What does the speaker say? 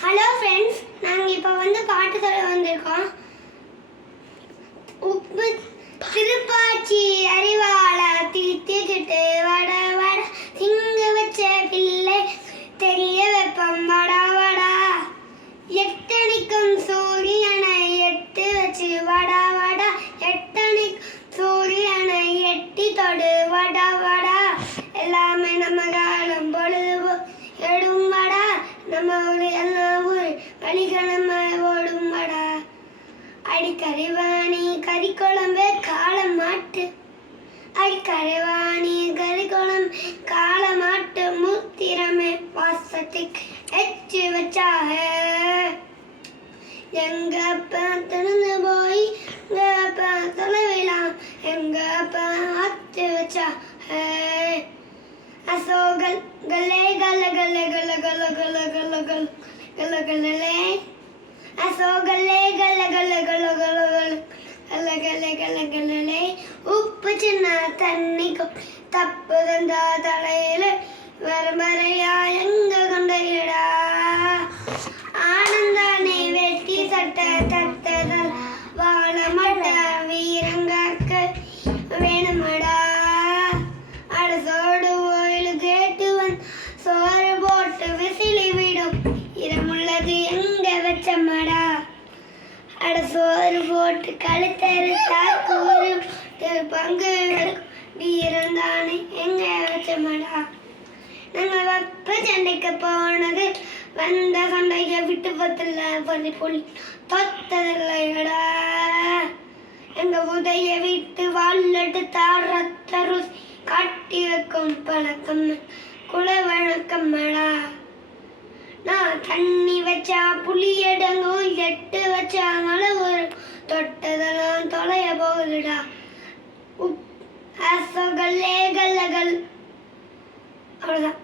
Hello friends, நாங்கள் இப்போ பாட்டு சொல்ல வந்திருக்கோம். உப்பு திருப்பாச்சி அறிவாள தீர்த்திக்கிட்டு வட வட திங்க வச்ச பிள்ளை தெரிய வெப்பம் வட வடா எட்டணிக்கும் சூரியனை எட்டு வச்சு வட வடா எட்டணிக்கும் சூரியனை எட்டி தொடு வட வடா எல்லாமே நம்ம காலம் பொழுது எடும் வடா நம்ம ஊர் எல்லா ஊர் வழிகிழமை ஓடும் வடா அடிக்கரைவாணி கறிக்குழம்பு காளமாட்டு அடிக்கரைவாணி கறிக்குழம்பு காளமாட்டு மூத்திரமே வாசத்துக்கு எச்சு வச்சாக எங்க அப்பா திறந்து போய் எங்க அப்பா தொலைவிலாம் எங்க அப்பா ஆத்து வச்சா அசோகல் கலே கல கல கல கல கல கல கல கல கலே அசோகலே கல கல கல கல கல கல கல கலே உப்பு சின்ன தண்ணி தப்பு தந்தா தலையில வரமறையா எங்க கொண்டையடா ஆனந்தானே வெட்டி சட்ட தத்ததல் வாழ மட்ட வீரங்காக்க வேணுமடா அரசோடு ஓயிலு கேட்டு சோறு போட்டு விசிலி விடும் இடமுள்ளது எங்க வச்சமடா அட சோறு போட்டு கழுத்தறுத்தா கூறு பங்கு வீரந்தானே எங்க வச்சமடா நாங்கள் வெப்ப சண்டைக்கு போனது வந்த சண்டைய விட்டு பத்துல பண்ணி பொண்ணி தொத்ததில்லையடா எங்க உதய விட்டு வாழட்டு தாரத்த ருசி காட்டி வைக்கும் பழக்கம் குல வழக்கம்மடா நான் தண்ணி வச்சா புளி எடுங்கும் எட்டு வச்சா மழை ஒரு தொட்டதெல்லாம் தொலைய போகுதுடா அசோகல்லே கல்லகள் அவ்வளோதான்.